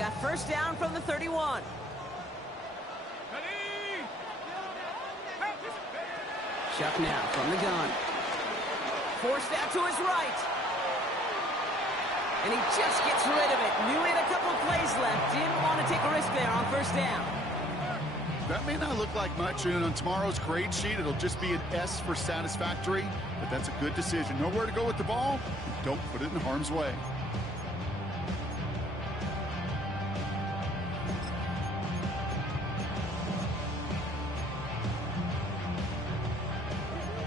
got first down from the 31. Chuck now from the gun. Forced out to his right. And he just gets rid of it. Knew he had a couple plays left. Didn't want to take a risk there on first down. That may not look like much, and on tomorrow's grade sheet, it'll just be an S for satisfactory, but that's a good decision. Know where to go with the ball, and don't put it in harm's way.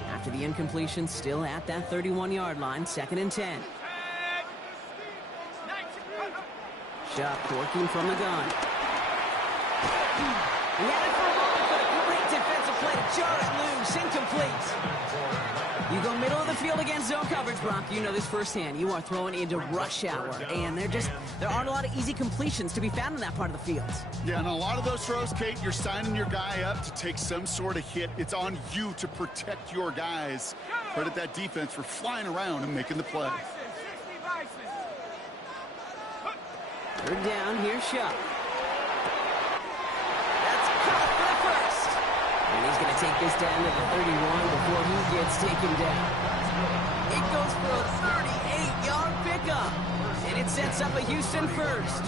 After the incompletion, still at that 31-yard line, 2nd and 10. Chuck working from the gun. He had it for a moment, but a great defensive play to jar it loose. Incomplete. You go middle of the field against zone coverage, Brock. You know this firsthand. You are throwing into rush hour, and there aren't a lot of easy completions to be found in that part of the field. Yeah, and a lot of those throws, Kate, you're signing your guy up to take some sort of hit. It's on you to protect your guys. Credit that defense for flying around and making the play. 3rd down, here's Chuck. That's caught for the first. And he's going to take this down to the 31 before he gets taken down. It goes for a 38-yard pickup. And it sets up a Houston first.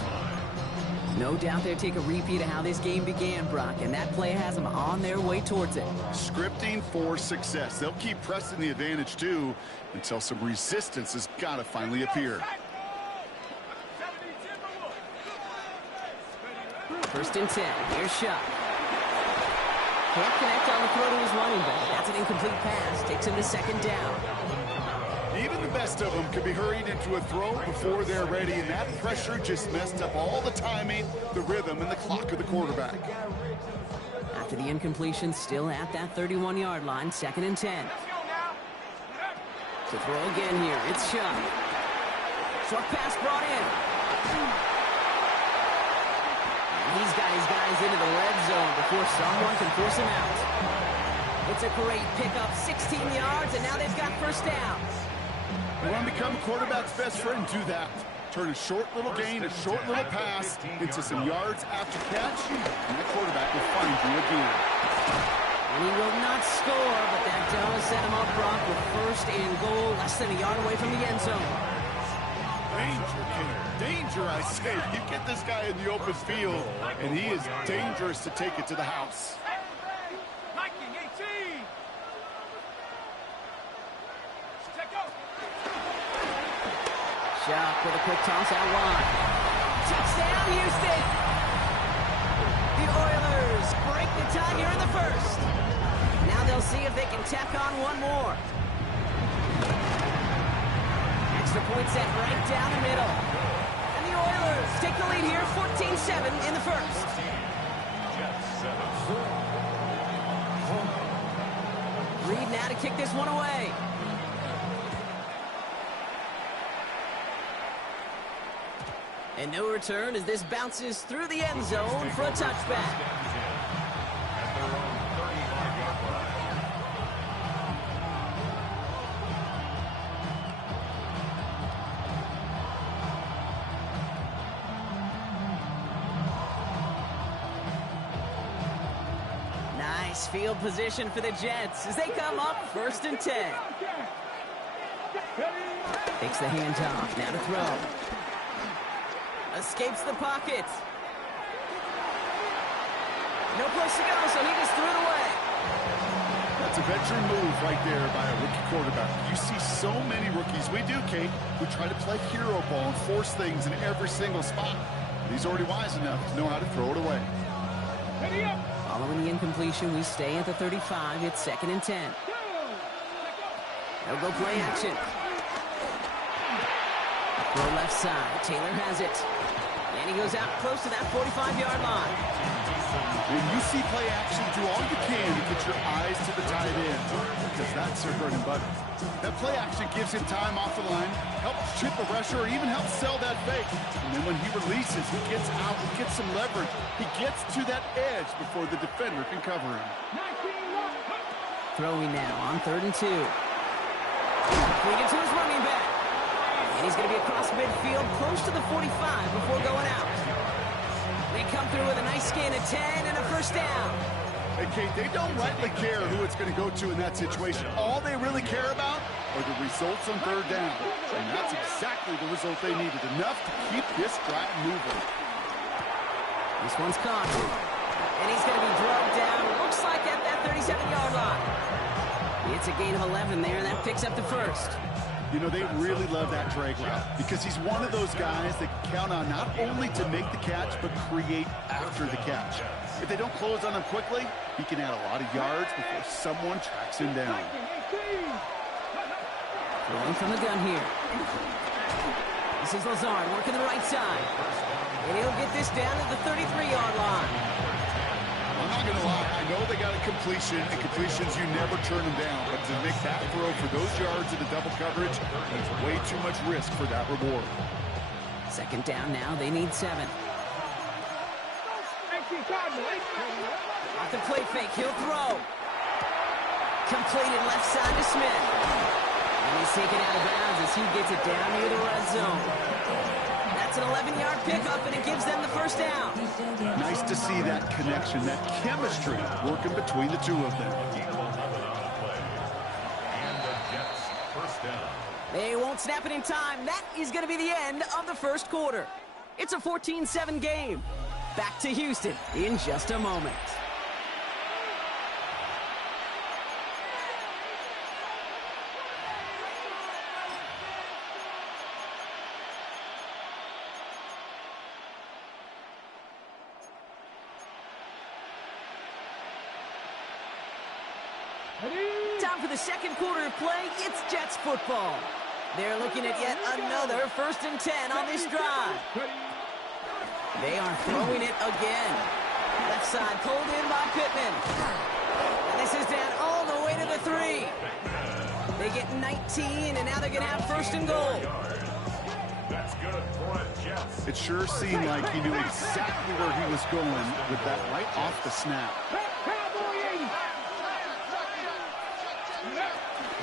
No doubt they'll take a repeat of how this game began, Brock, and that play has them on their way towards it. Scripting for success. They'll keep pressing the advantage, too, until some resistance has got to finally appear. 1st and 10. Here's Chuck. Can't connect on the throw to his running back. That's an incomplete pass. Takes him to 2nd down. Even the best of them could be hurried into a throw before they're ready, and that pressure just messed up all the timing, the rhythm, and the clock of the quarterback. After the incompletion, still at that 31-yard line, 2nd and 10. To throw again here, it's Chuck. Short pass brought in. He's got his guys into the red zone before someone can force him out. It's a great pickup, 16 yards, and now they've got first down. You want to become a quarterback's best friend? Do that. Turn a short little gain, a short little pass into some yards after catch, and that quarterback will find you again. And he will not score, but that does set him up, Brock, with 1st and goal, less than a yard away from the end zone. Danger, King. Danger, I say. You get this guy in the open field, and he is dangerous to take it to the house. Chuck with a quick toss out wide. Touchdown, Houston! The Oilers break the tie here in the 1st. Now they'll see if they can tack on one more. Extra point set right down the middle. And the Oilers take the lead here, 14-7 in the 1st. Reed now to kick this one away. And no return as this bounces through the end zone for a touchback. Nice field position for the Jets as they come up 1st and 10. Takes the handoff, now to throw. Escapes the pocket. No place to go, so he just threw it away. That's a veteran move right there by a rookie quarterback. You see so many rookies, we do, Kate, who try to play hero ball and force things in every single spot. But he's already wise enough to know how to throw it away. Following the incompletion, we stay at the 35. It's 2nd and 10. They'll go play action. Throw left side. Taylor has it. And he goes out close to that 45-yard line. When you see play action, do all you can to get your eyes to the tight end, because that's their bread and butter. That play action gives him time off the line, helps chip a rusher, or even helps sell that fake. And then when he releases, he gets out, he gets some leverage. He gets to that edge before the defender can cover him. Throwing now on 3rd and 2. Bring it to his running back. And he's going to be across midfield, close to the 45 before going out. They come through with a nice gain of 10 and a first down. Hey, Kate, they don't rightly care who it's going to go to in that situation. All they really care about are the results on third down. And that's exactly the result they needed. Enough to keep this drive moving. This one's caught. And he's going to be drugged down. Looks like at that 37-yard line. It's a gain of 11 there, and that picks up the first. You know, they really love that drag route because he's one of those guys that can count on not only to make the catch, but create after the catch. If they don't close on him quickly, he can add a lot of yards before someone tracks him down. Rolling from the gun here. This is Lazard working the right side. And he'll get this down to the 33-yard line. I'm not going to lie, I know they got a completion, and completions, you never turn them down. But to make that throw for those yards in the double coverage, there's way too much risk for that reward. Second down now, they need 7. Off the play fake, he'll throw. Completed left side to Smith. And he's taken out of bounds as he gets it down near the red zone. That's an 11-yard pickup, and it gives them the first down. Nice to see that connection, that chemistry working between the two of them. They won't snap it in time. That is going to be the end of the first quarter. It's a 14-7 game. Back to Houston in just a moment. Time for the second quarter of play. It's Jets football. They're looking at yet another 1st and 10 on this drive. They are throwing it again. Left side pulled in by Pittman. And this is down all the way to the 3. They get 19, and now they're going to have 1st and goal. That's good for a Jets. It sure seemed like he knew exactly where he was going with that right off the snap.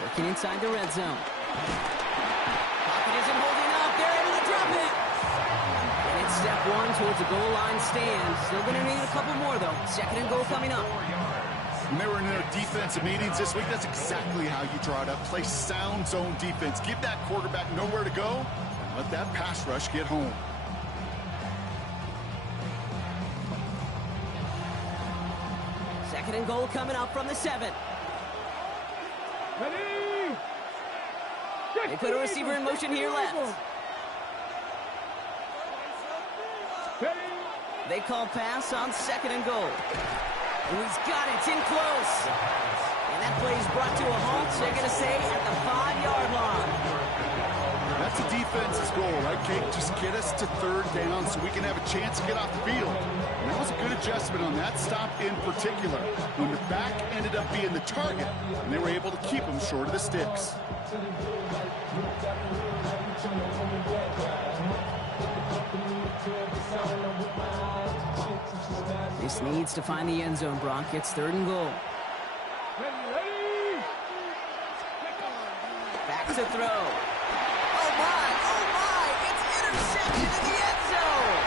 Working inside the red zone. Pocket isn't holding up. They're able to drop it. And it's step 1 towards the goal line stand. Still going to need a couple more, though. 2nd and goal coming up. When they were in their defensive meetings this week, that's exactly how you draw it up. Play sound zone defense. Give that quarterback nowhere to go, and let that pass rush get home. Second and goal coming up from the 7. They put a receiver in motion here left. They call pass on 2nd and goal. And he's got it. It's in close. And that play is brought to a halt. So they're going to say at the 5-yard line. That's a defense's goal, right, Kate? Just get us to 3rd down so we can have a chance to get off the field. And that was a good adjustment on that stop in particular, when the back ended up being the target, and they were able to keep him short of the sticks. This needs to find the end zone, Brock. It's 3rd and goal. Back to throw. Oh, my. It's interception in the end zone.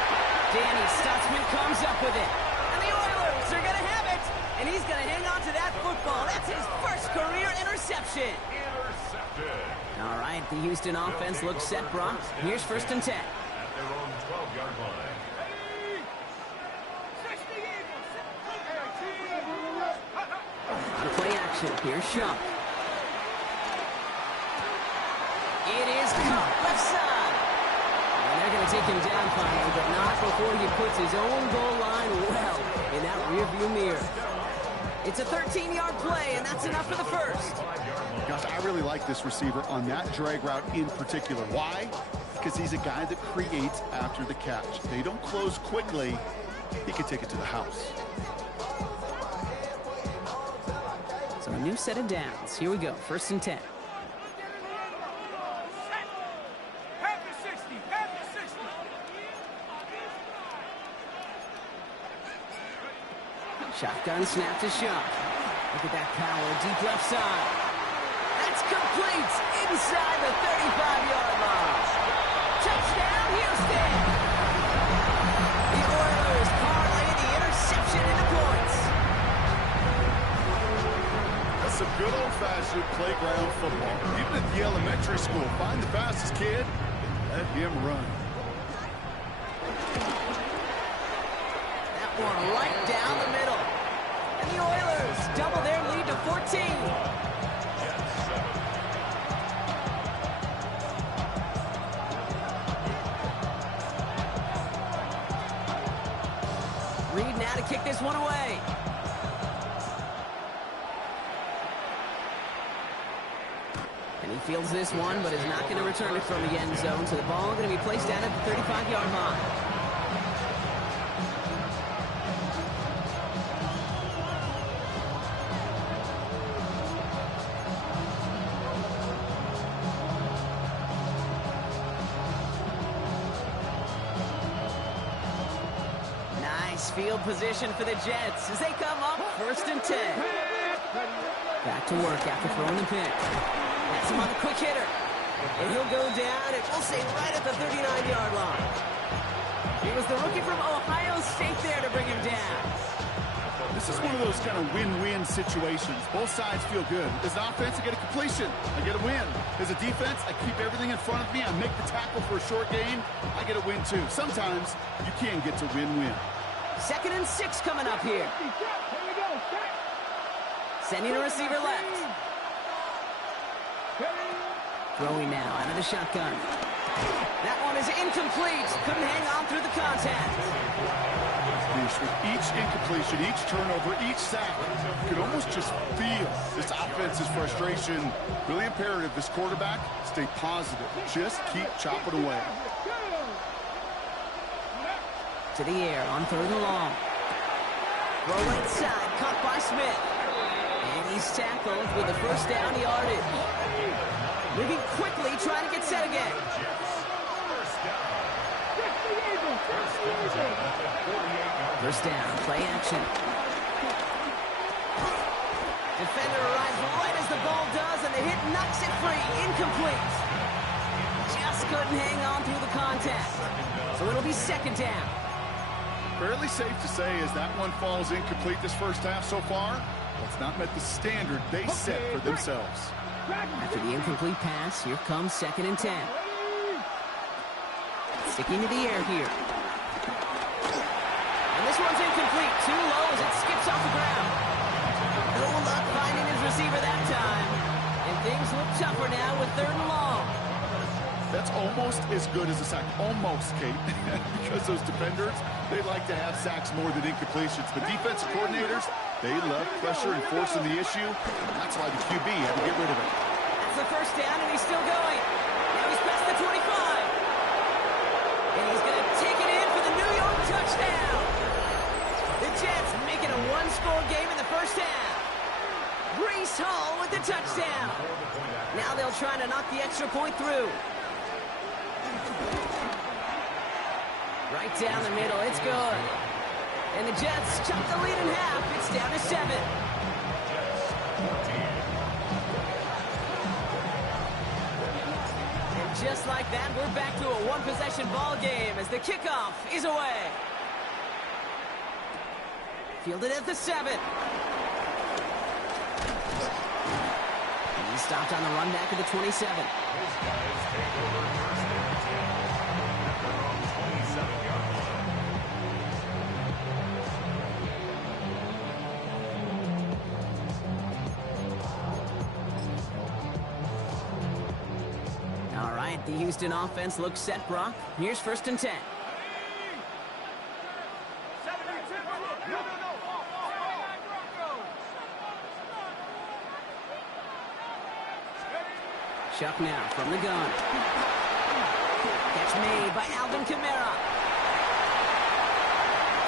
Danny Stutzman comes up with it. And the Oilers are going to have it. And he's going to hang on to that football. That's his first career interception. Intercepted. All right, the Houston offense looks set, Brock. Here's 1st and 10. At their own 12-yard line. On play action, here's Shuck. It is caught left side. And they're going to take him down finally, but not before he puts his own goal line well in that rearview mirror. It's a 13-yard play, and that's enough for the first. Gosh, I really like this receiver on that drag route in particular. Why? Because he's a guy that creates after the catch. If they don't close quickly, he can take it to the house. So a new set of downs. Here we go, 1st and 10. Shotgun snap to Shuck. Look at that power, deep left side. That's complete inside the 35-yard line. Touchdown, Houston! The Oilers good old-fashioned playground football. Even at the elementary school, find the fastest kid and let him run. That one right down the middle. And the Oilers double their lead to 14. Reed now to kick this one away. And he fields this one, but is not going to return it from the end zone. So the ball going to be placed down at the 35-yard line. Nice field position for the Jets as they come up 1st and 10. Back to work after throwing the pick. That's him on the quick hitter. And he'll go down, and we'll say right at the 39-yard line. It was the rookie from Ohio State there to bring him down. This is one of those kind of win-win situations. Both sides feel good. As an offense, I get a completion. I get a win. As a defense, I keep everything in front of me. I make the tackle for a short gain. I get a win, too. Sometimes you can get to win-win. 2nd and 6 coming up here. Sending a receiver left. Throwing now out of the shotgun. That one is incomplete. Couldn't hang on through the contact. With each incompletion, each turnover, each sack, you can almost just feel this offense's frustration. Really imperative, this quarterback, stay positive. Just keep chopping away. To the air on 3rd and long. Throw right side, caught by Smith. And he's tackled with the 1st down yardage. Moving quickly, trying to get set again. First down, play action. Defender arrives right as the ball does, and the hit knocks it free. Incomplete. Just couldn't hang on through the contact. So it'll be 2nd down. Fairly safe to say as that one falls incomplete this first half so far, it's not met the standard they set for themselves. After the incomplete pass, here comes 2nd and 10. Sticking to the air here. And this one's incomplete. Too low as it skips off the ground. No luck finding his receiver that time. And things look tougher now with 3rd and long. That's almost as good as a sack. Almost, Kate. Because those defenders, they like to have sacks more than incompletions. But defensive coordinators, they love pressure and forcing the issue. And that's why the QB had to get rid of it. That's the 1st down, and he's still going. Now he's past the 25. And he's going to take it in for the New York touchdown. The Jets making a one-score game in the 1st half. Breece Hall with the touchdown. Now they'll try to knock the extra point through. Right down the middle, it's good. And the Jets chop the lead in half. It's down to 7. And just like that, we're back to a one-possession ball game as the kickoff is away. Fielded at the 7. He stopped on the run back of the 27. All right, the Houston offense looks set, Brock. Here's 1st and 10. Chuck now from the gun. Catch made by Alvin Kamara.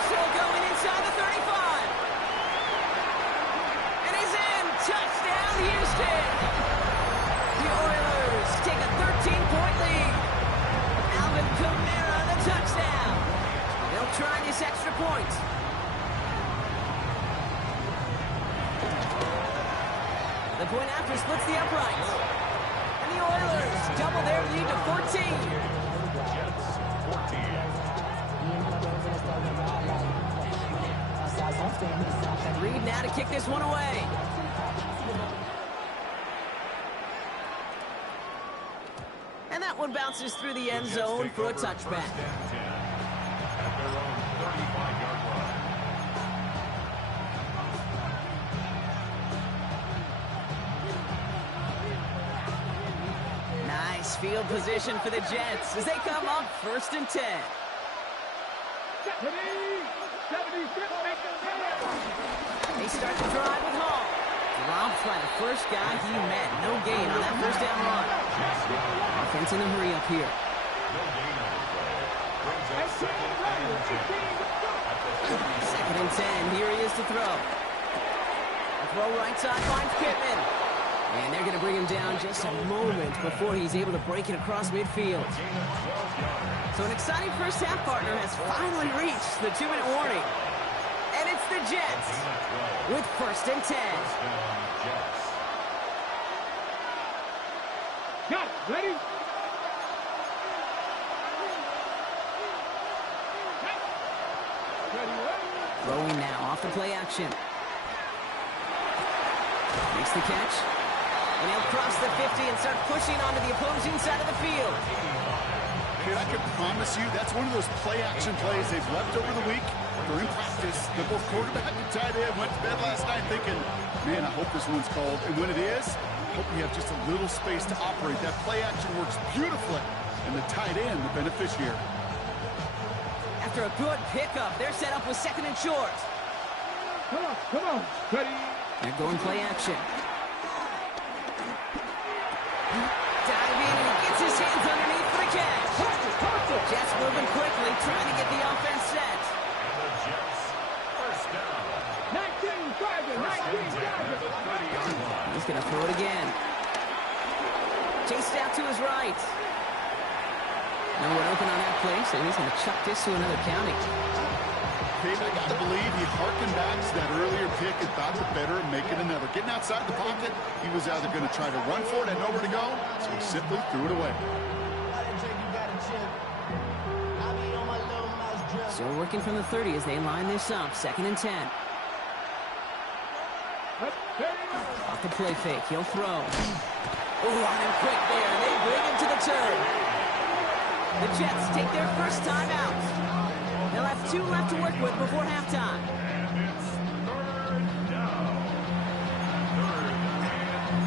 Still going inside the 35. And he's in. Touchdown, Houston. The Oilers take a 13-point lead. Alvin Kamara, the touchdown. They'll try this extra point. The point after splits the uprights. The Oilers double their lead to 14. Jets, 14. Reed now to kick this one away. one bounces through the end zone for a touchback. At their own 35-yard line. Nice field position for the Jets as they come up 1st and 10. They start the drive with Hall. Dropped by the first guy he met. No gain on that first down run. Offense in a hurry up here. No gain on the play. Brings up 2nd and 10. 2nd and 10. Here he is to throw. A throw right side finds Pittman. And they're going to bring him down just a moment before he's able to break it across midfield. So an exciting first half partner has finally reached the 2-minute warning. And it's the Jets with 1st and 10. Got ready? Throwing now off the play action. Makes the catch. And he'll cross the 50 and start pushing onto the opposing side of the field. Kid, I can promise you that's one of those play-action plays they've left over the week. During practice, the both quarterback and tight end went to bed last night thinking, man, I hope this one's called. And when it is, I hope we have just a little space to operate. That play-action works beautifully, and the tight end, the beneficiary. After a good pickup, they're set up with 2nd and short. Come on, ready? They're going play action. Diving, and he gets his hands underneath for the catch. Jets moving quickly, trying to get the offense set. And the Jets, first down. 19 target, 19 target. 30-yard line. He's going to throw it again. Chased out to his right. No one open on that play, so he's going to chuck this to another county. Dave, I got to believe he harkened back to that earlier pick and thought the better of making another. Getting outside the pocket, he was either going to try to run for it and nowhere to go, so he simply threw it away. Still working from the 30 as they line this up, 2nd and 10. Off the play fake, he'll throw. Oh, on him quick there, they bring him to the turn. The Jets take their first time out. They'll have 2 left to work with before halftime. And it's 3rd down. 3rd and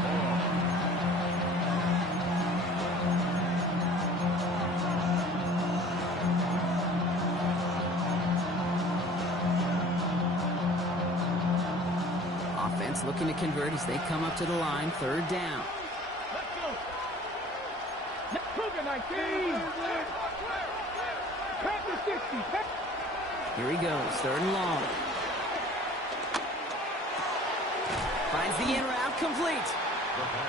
4. Offense looking to convert as they come up to the line, 3rd down. Let's go. Cougar 19. Pack the 60. Here he goes, 3rd and long. Finds the in route complete.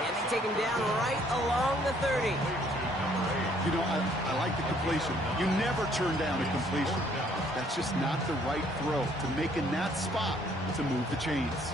And they take him down right along the 30. You know, I like the completion. You never turn down a completion. That's just not the right throw to make in that spot to move the chains.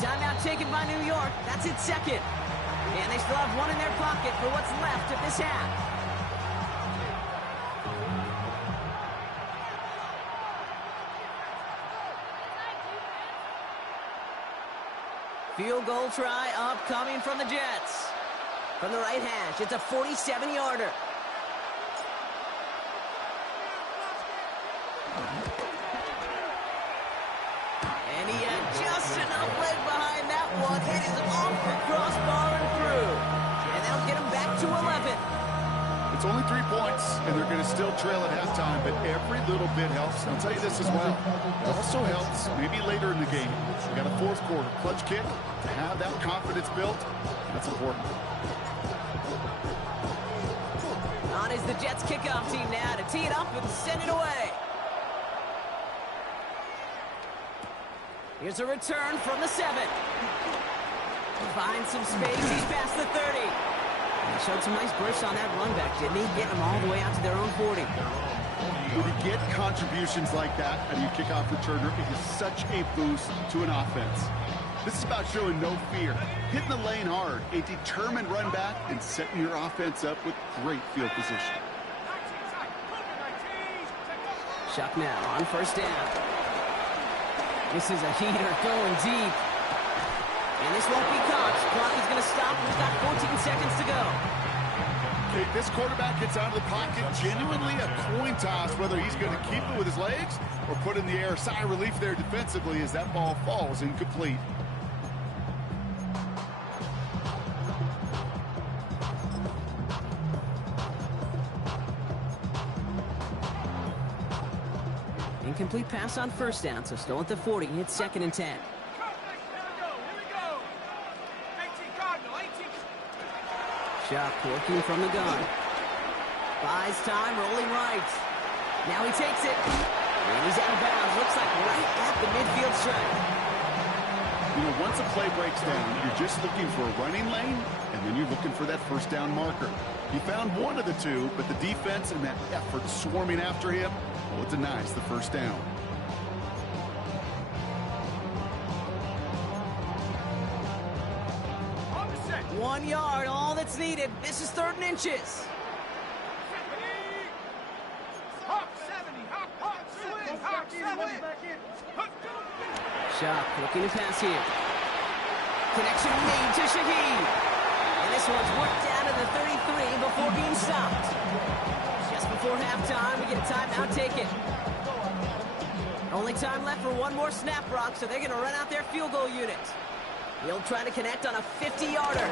Timeout taken by New York. That's its 2nd. And they still have 1 in their pocket for what's left of this half. Field goal try upcoming from the Jets. From the right hash, it's a 47-yarder. And he had just enough leg behind that one. It is off the crossbar and through. And they'll get him back to 11. It's only 3 points, and they're going to still trail at halftime, but every little bit helps. I'll tell you this as well. It also helps maybe later in the game. We got a 4th quarter clutch kick. To have that confidence built, that's important. On is the Jets kickoff team now to tee it up and send it away. Here's a return from the 7. Finds some space. He's past the 30. He showed some nice bursts on that run back, didn't he? Getting them all the way out to their own 40. When you get contributions like that out of your kickoff returner, it is such a boost to an offense. This is about showing no fear, hitting the lane hard, a determined run back, and setting your offense up with great field position. Shuck now on first down. This is a heater going deep. And this won't be caught. Clock is going to stop. We've got 14 seconds to go. Okay, this quarterback gets out of the pocket, genuinely a coin toss, whether he's going to keep it with his legs or put in the air. Sigh of relief there defensively as that ball falls incomplete. Incomplete pass on first down, so still at the 40. It's 2nd and 10. Shuck working from the gun. Buys time, rolling right. Now he takes it. And he's out of bounds. Looks like right at the midfield stripe. You know, once a play breaks down, you're just looking for a running lane, and then you're looking for that first down marker. He found one of the two, but the defense and that effort swarming after him, well, it denies the first down. On the set. 1 yard, all that's needed. This is 3rd and inches. Hop 70. Hop, swing. Hop 70. Shuck looking to pass here. Connection made to Shaheed. And this one's worked down to the 33 before being stopped. Just before halftime, we get a timeout taken. Only time left for one more snap, Brock, so they're going to run out their field goal unit. He'll try to connect on a 50-yarder.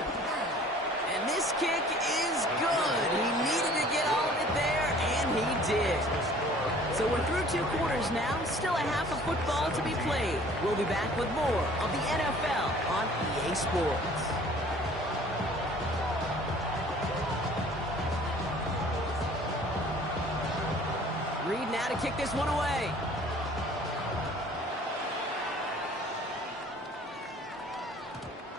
And this kick is good. He needed to get all of it there, and he did. So we're through 2 quarters now. Still a half of football to be played. We'll be back with more of the NFL on EA Sports. Reed now to kick this one away.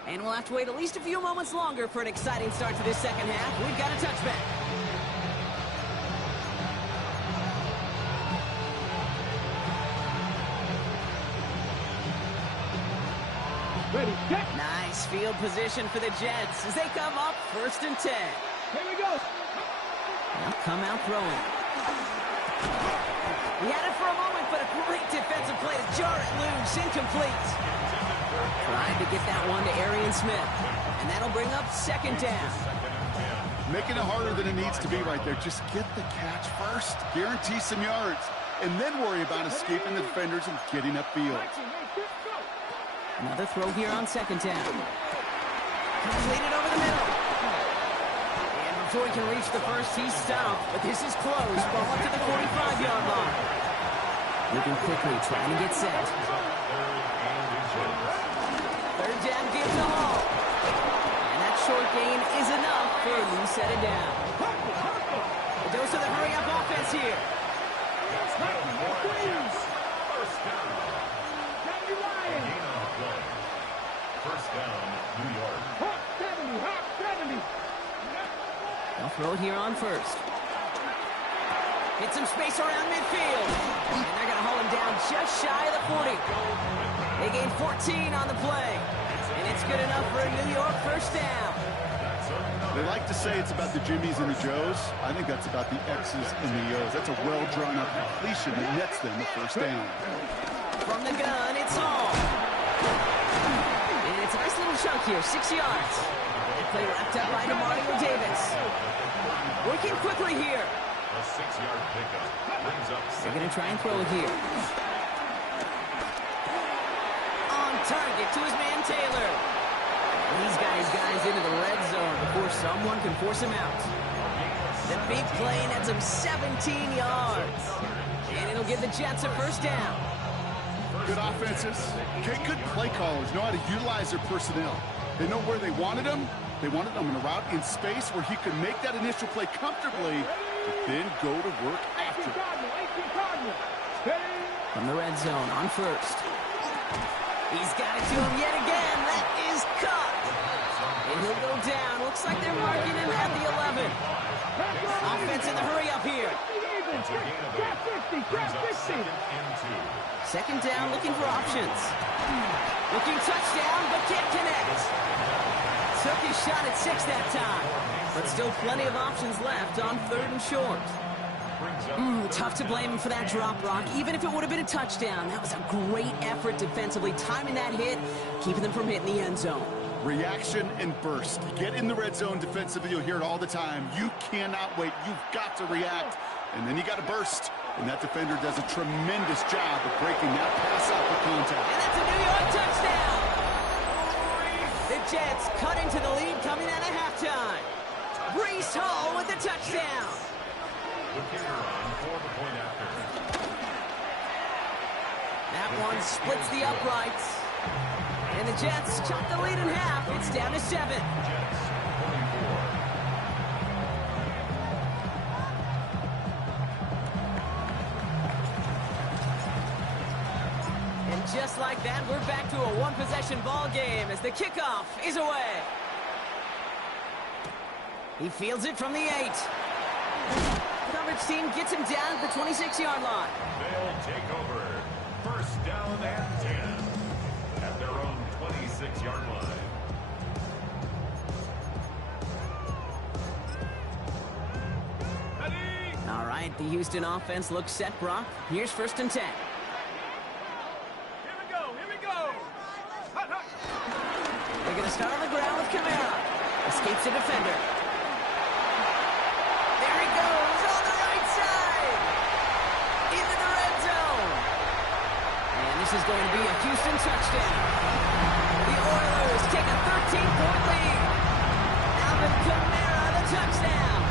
And we'll have to wait at least a few moments longer for an exciting start to this second half. We've got a touchback. Ready, set. Nice field position for the Jets as they come up 1st and 10. Here we go. Now come out throwing. He had it for a moment, but a great defensive play to jar it loose, incomplete. Trying to get that one to Arian Smith, and that'll bring up 2nd down. Making it harder than it needs to be right there. Just get the catch first, guarantee some yards, and then worry about escaping the defenders and getting upfield. Another throw here on 2nd down. Completed over the middle. And before he can reach the first, he's stopped. But this is close. Ball up to the 45-yard line. Moving quickly, trying to get set. 3rd down gives the Hall. And that short gain is enough for a new set of down. A dose of the hurry-up offense here. First down, New York. Hop 70. Hop 70. They'll throw it here on first. Get some space around midfield. And they're going to hold him down just shy of the 40. They gain 14 on the play. And it's good enough for a New York first down. They like to say it's about the Jimmies and the Joes. I think that's about the X's and the O's. That's a well-drawn-up completion that nets them the first down. From the gun, it's Hall. And it's a nice little chunk here, 6 yards. Play wrapped up by DeMario Davis. Working quickly here. A 6-yard pickup brings up. They're going to try and throw it here. On target to his man Taylor. He's got his guys into the red zone before someone can force him out. The big play nets him 17 yards. And it'll give the Jets a first down. Good offenses. Okay, good play callers know how to utilize their personnel. They know where they wanted them. They wanted them in a route in space where he could make that initial play comfortably, but then go to work after. From the red zone on first. He's got it to him yet again. That is caught. And he'll go down. Looks like they're marking him at the 11. Offense in the hurry up here. That's a gain of 8. Brings up 2nd and 2. Second down, looking for options. Looking touchdown, but can't connect. Took his shot at 6 that time. But still plenty of options left on 3rd and short. Tough to blame him for that drop, Brock. Even if it would have been a touchdown, that was a great effort defensively, timing that hit, keeping them from hitting the end zone. Reaction and burst. You get in the red zone defensively, you'll hear it all the time. You cannot wait. You've got to react. And then you got to burst. And that defender does a tremendous job of breaking that pass up with contact. And that's a New York touchdown! The Jets cut into the lead coming out of halftime. Breece Hall with the touchdown. The kicker on for the point after. That one splits the uprights. And the Jets chop the lead in half. It's down to 7. Jets 44. And just like that, we're back to a one-possession ball game as the kickoff is away. He fields it from the 8. Coverage team gets him down at the 26-yard line. They'll take over. 1st down and 10 at their own 26-yard line. All right, the Houston offense looks set, Brock. Here's 1st and 10. Here we go, here we go. Hut, hut. They're going to start on the ground with Kamara. Escapes the defender. There he goes on the right side. Into the red zone. And this is going to be a Houston touchdown. The Oilers take a 13-point lead. Alvin Kamara, the touchdown.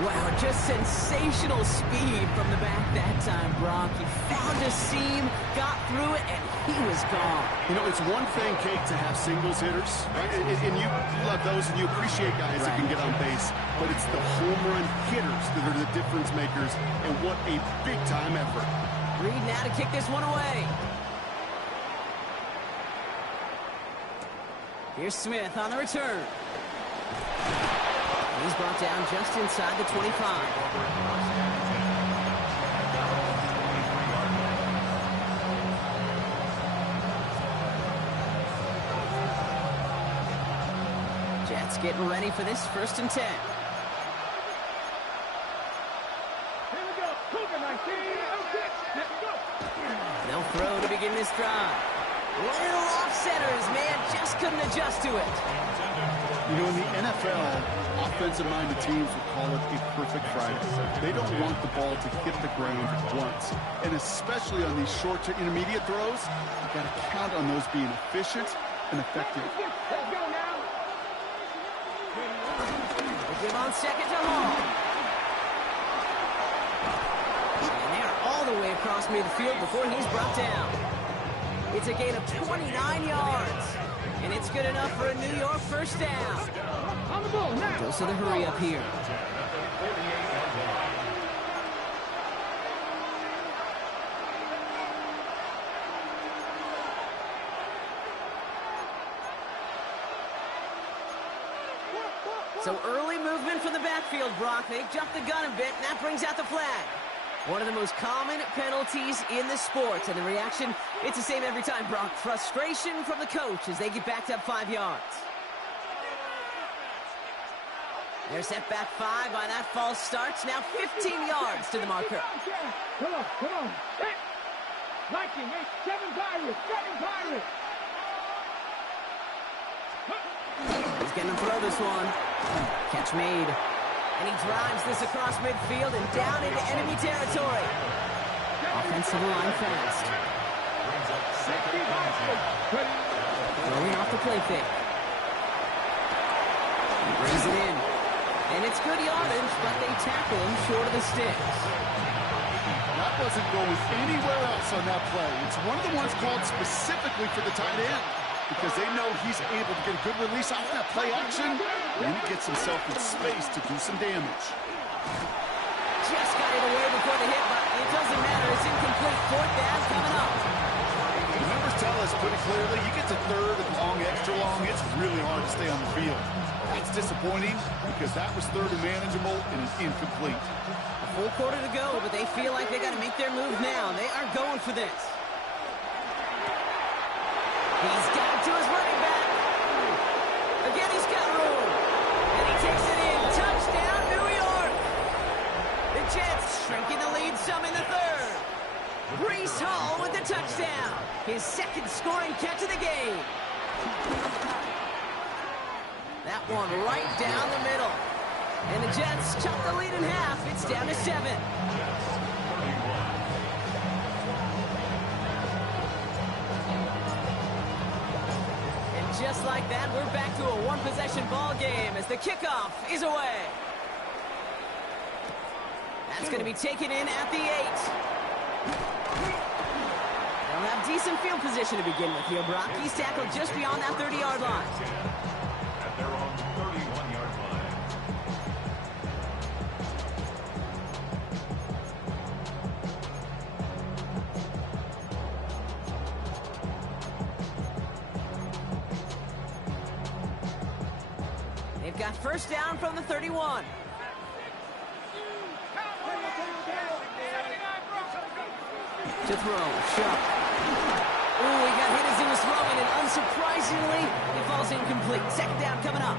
Wow, just sensational speed from the back that time, Brock. He found a seam, got through it, and he was gone. You know, it's one thing, Kate, to have singles hitters, right? And you love those, and you appreciate guys that can get on base. But it's the home run hitters that are the difference makers, and what a big-time effort. Reed now to kick this one away. Here's Smith on the return. He's brought down just inside the 25. Jets getting ready for this 1st and 10. Here we go. Cougar 19. Okay, let's go. They'll throw to begin this drive. Little off centers, man, just couldn't adjust to it. You know, in the NFL, offensive-minded teams would call it a perfect Friday. They don't want the ball to hit the ground once. And especially on these short to intermediate throws, you've got to count on those being efficient and effective. Let's go now. They give on 2nd to Hall. And they're all the way across midfield before he's brought down. It's a gain of 29 yards. And it's good enough for a New York 1st down. On the ball now. Dose of the hurry up here. So early movement from the backfield, Brock. They jumped the gun a bit, and that brings out the flag. One of the most common penalties in the sport, and the reaction, it's the same every time, Brock. Frustration from the coach as they get backed up 5 yards. They're set back 5 by that false start. Now 15 yards to the marker. Come on, come on. Hey. Like him, hey. 7 Pirates, 7 Pirates. He's going to throw this one. Catch made. And he drives this across midfield and down into enemy territory. Offensive line fast. Throwing off the play fake. He brings it in. And it's good yardage, but they tackle him short of the sticks. That wasn't going anywhere else on that play. It's one of the ones called specifically for the tight end, because they know he's able to get a good release off that play action, and he gets himself in space to do some damage. Just got it away before the hit, but it doesn't matter. It's incomplete. 4th down coming up. The numbers tell us pretty clearly, you get to 3rd and long, extra long, it's really hard to stay on the field. It's disappointing because that was third and manageable and an incomplete. A full quarter to go, but they feel like they got to make their move now. They are going for this. He's got it to his running back. Again, he's got room. And he takes it in. Touchdown, New York. The Jets shrinking the lead some in the third. Breece Hall with the touchdown. His second scoring catch of the game. That one right down the middle. And the Jets chop the lead in half. It's down to 7. And just like that, we're back to a one-possession ball game as the kickoff is away. That's going to be taken in at the 8. They'll have decent field position to begin with here, Brock. He's tackled just beyond that 30-yard line. At their own 31-yard line. They've got first down from the 31. To throw, shot. Ooh, he got hit as he was throwing, and unsurprisingly, it falls incomplete. Second down coming up.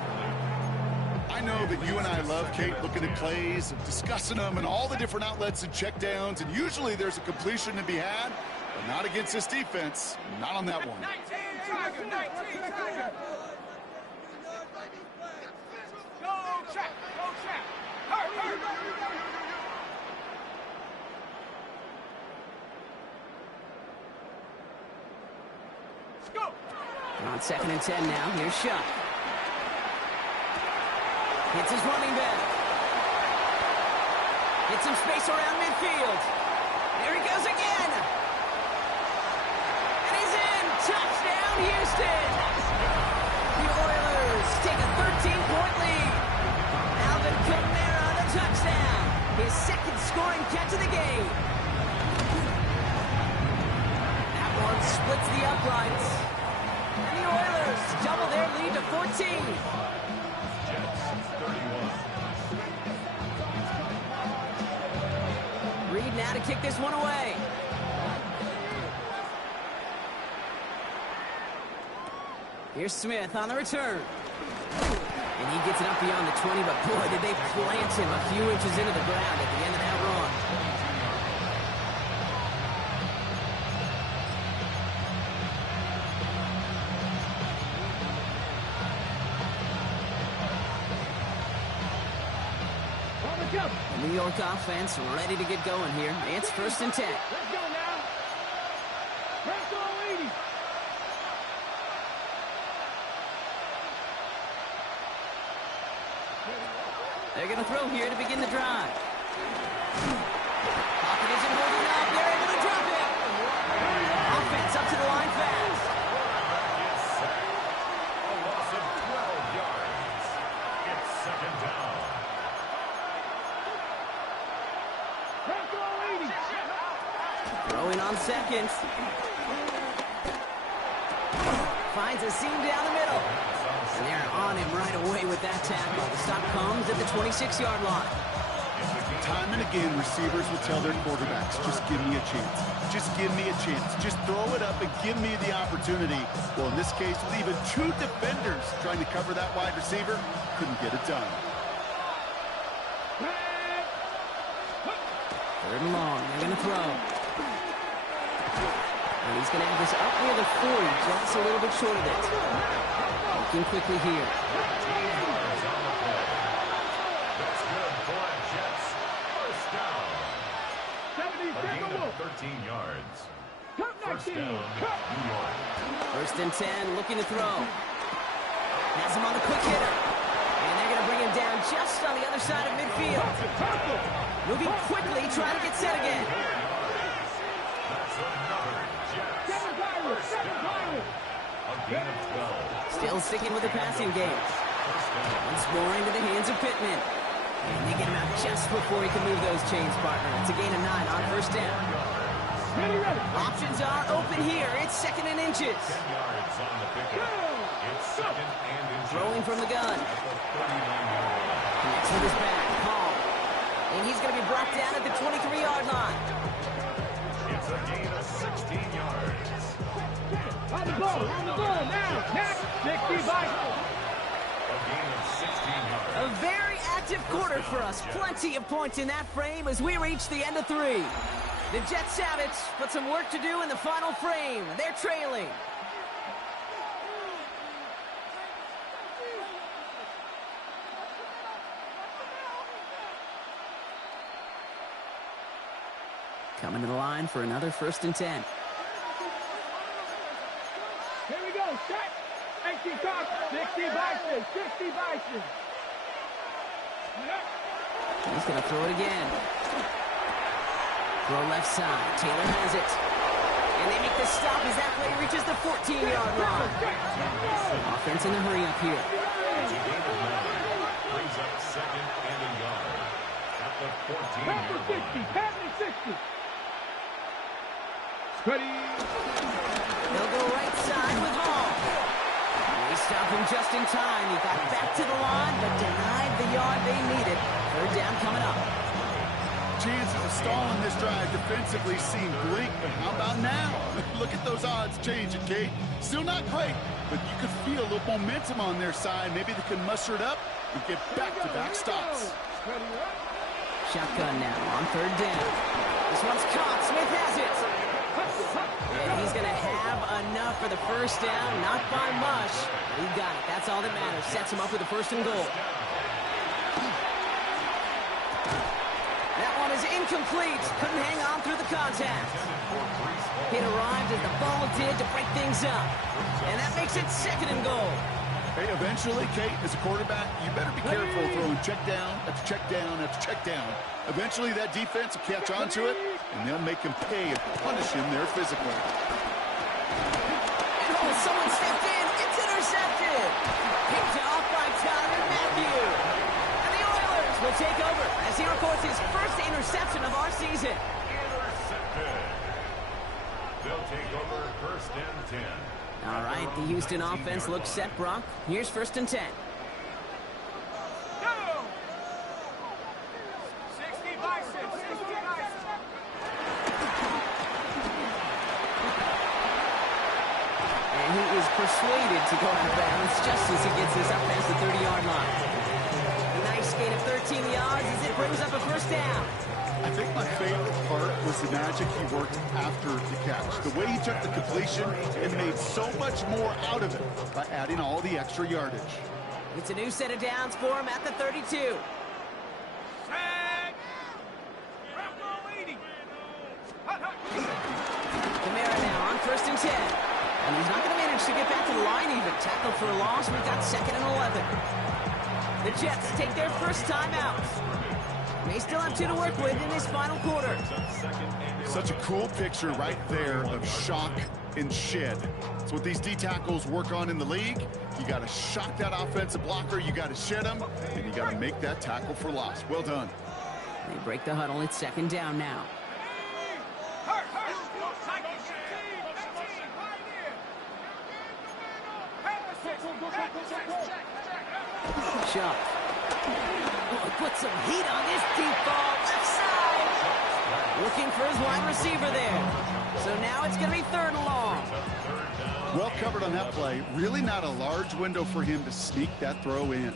I know that you and I love, Kate, looking at plays, and discussing them, and all the different outlets and checkdowns, and usually there's a completion to be had, but not against this defense. Not on that one. 19, Tiger, 19, Tiger. Go, check, go, check. Hurry, hurry, hurry, hurry. Go. On 2nd and 10 now. Here's Shuck. Hits his running back. Hits some space around midfield. There he goes again. And he's in. Touchdown, Houston. The Oilers take a 13-point lead. Alvin Kamara, the touchdown. His second scoring catch of the game. That one splits the uprights. And the Oilers double their lead to 14. Jets 31. Reed now to kick this one away. Here's Smith on the return. And he gets it up beyond the 20, but boy, did they plant him a few inches into the ground at the end of that run. The New York offense ready to get going here. It's 1st and 10. Let's go now. Let's go, ladies. They're going to throw here to begin the drive. Pocket isn't holding up. They're able to drop it. Offense up to the line fast. Is sacked. A loss of 12 yards. It's 2nd down. Let's go, ladies. Throwing on 2nd. Finds a seam down the middle. And they're on him right away with that tackle. The stop comes at the 26-yard line. Time and again, receivers will tell their quarterbacks, just give me a chance. Just give me a chance. Just throw it up and give me the opportunity. Well, in this case, with even 2 defenders trying to cover that wide receiver, couldn't get it done. 3rd and long. They're going to throw. And he's going to have this up near the 40, just a little bit short of it. Looking quickly here. That's good for the Jets. First down. 70, A gain of 13 yards. First down, New York. 1st and 10, looking to throw. Has him on the quick hitter. And they're going to bring him down just on the other side of midfield. Moving quickly, trying to get set again. That's another Jets. First down. A gain of 12. Still sticking with the passing game. Once more into the hands of Pittman. And they get him out just before he can move those chains, partner. It's a gain of 9 on 1st down. Options are open here. It's 2nd and inches. 10 yards on the pickup. It's 2nd and inches. Throwing from the gun. with his back. Hall. And he's going to be brought down at the 23-yard line. It's a gain of 16 yards. On the goal, now, 60 Vikings. A gain of 16 yards. A very active quarter for us. Plenty of points in that frame as we reach the end of 3. The Jets have it, but some work to do in the final frame. They're trailing. Coming to the line for another 1st and 10. Here we go, set. 60 Cox, 60 Vikings, 60 Vikings. He's going to throw it again. Throw left side. Taylor has it. And they make the stop as that play reaches the 14-yard line. Offense in a hurry up here. Brings up 2nd and a yard. At the 14-yard line. Pass to 60. Ready. They'll go right side with Hall. They stop him just in time. He got back to the line, but denied the yard they needed. 3rd down coming up. Chances of stalling this drive defensively seem bleak, but how about now? Look at those odds changing, Kate. Still not great, but you could feel a little momentum on their side. Maybe they can muster it up and get back-to-back stops. Shotgun now on 3rd down. This one's caught. Smith has it. And he's going to have enough for the 1st down. Not by much. He got it. That's all that matters. Sets him up with a 1st and goal. That one is incomplete. Couldn't hang on through the contact. It arrived as the ball did to break things up. And that makes it 2nd and goal. Hey, eventually, Kate, as a quarterback, you better be careful throwing check down after check down after check down. Eventually, that defense will catch on to it, and they'll make him pay and punish him there physically. And oh, someone stepped in. It's intercepted. Picked off by Tyrann Mathieu. And the Oilers will take over as he records his 1st interception of our season. Intercepted. They'll take over 1st and 10. All right, the Houston offense looks set, Brock. Here's 1st and 10. Go! 60 Vikings, 60 Vikings. And he is persuaded to go out of bounds just as he gets this up past the 30-yard line. A nice gain of 13 yards as it brings up a 1st down. I think my favorite part was the magic he worked after the catch. The way he took the completion and made so much more out of it by adding all the extra yardage. It's a new set of downs for him at the 32. Set. Bravo 80. Kamara now on 1st and 10. And he's not going to manage to get back to the line even. Tackled for a loss. We've got 2nd and 11. The Jets take their 1st time out. They still have 2 to work with in this final quarter. Such a cool picture right there of shock and shed. It's what these D tackles work on in the league. You got to shock that offensive blocker, you got to shed him, and you got to make that tackle for loss. Well done. They break the huddle. It's 2nd down now. Shot. Put some heat on this deep ball. Left side. Looking for his wide receiver there. So now it's going to be 3rd and long. Well covered on that play. Really not a large window for him to sneak that throw in.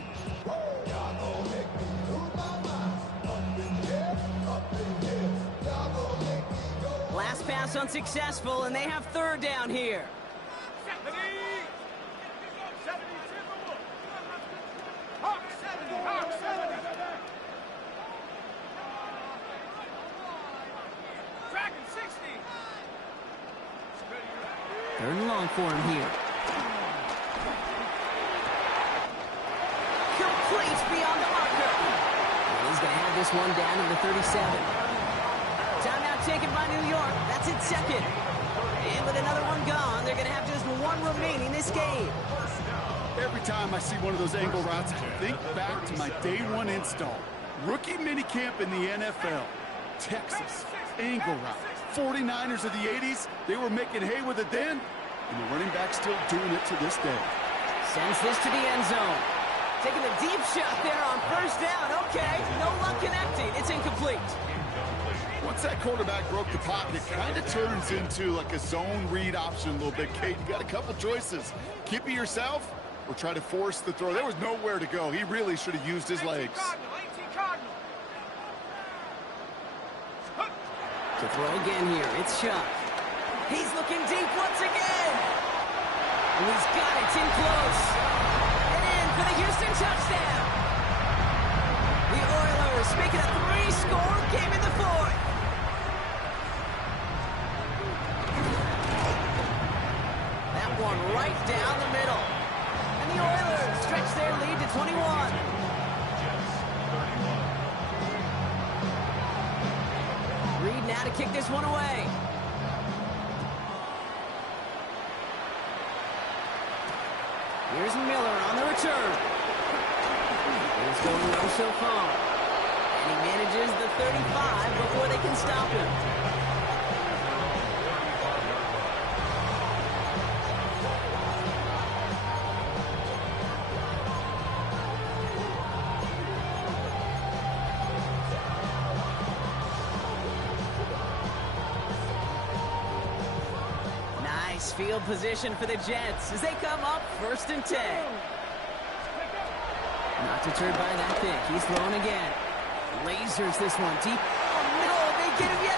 Last pass unsuccessful, and they have 3rd down here. Third and long for him here. Complete beyond the marker. And he's going to have this one down to the 37. Timeout taken by New York. That's its 2nd. And with another one gone, they're going to have just 1 remaining this game. Every time I see one of those angle routes, I think back to my day 1 install. Rookie minicamp in the NFL. Texas, angle route. 49ers of the 80s, they were making hay with it then, and the running back still doing it to this day. Sends this to the end zone. Taking the deep shot there on first down. Okay, no luck connecting. It's incomplete. Once that quarterback broke the pocket, kind of turns into like a zone read option a little bit. Kate, you got a couple choices. Keep it yourself or try to force the throw. There was nowhere to go. He really should have used his legs. To throw again here, it's Chuck. He's looking deep once again. And he's got it. It's in close. And in for the Houston touchdown. The Oilers make it a 3-score game in the fourth. That one right down the middle. And the Oilers stretch their lead to 21. Reed now to kick this one away. Here's Miller on the return. He's going no so far. And he manages the 35 before they can stop him. Nice field position for the Jets as they come up 1st and 10. Not deterred by that pick. He's throwing again. Lasers this one deep. Oh, no, they get him yet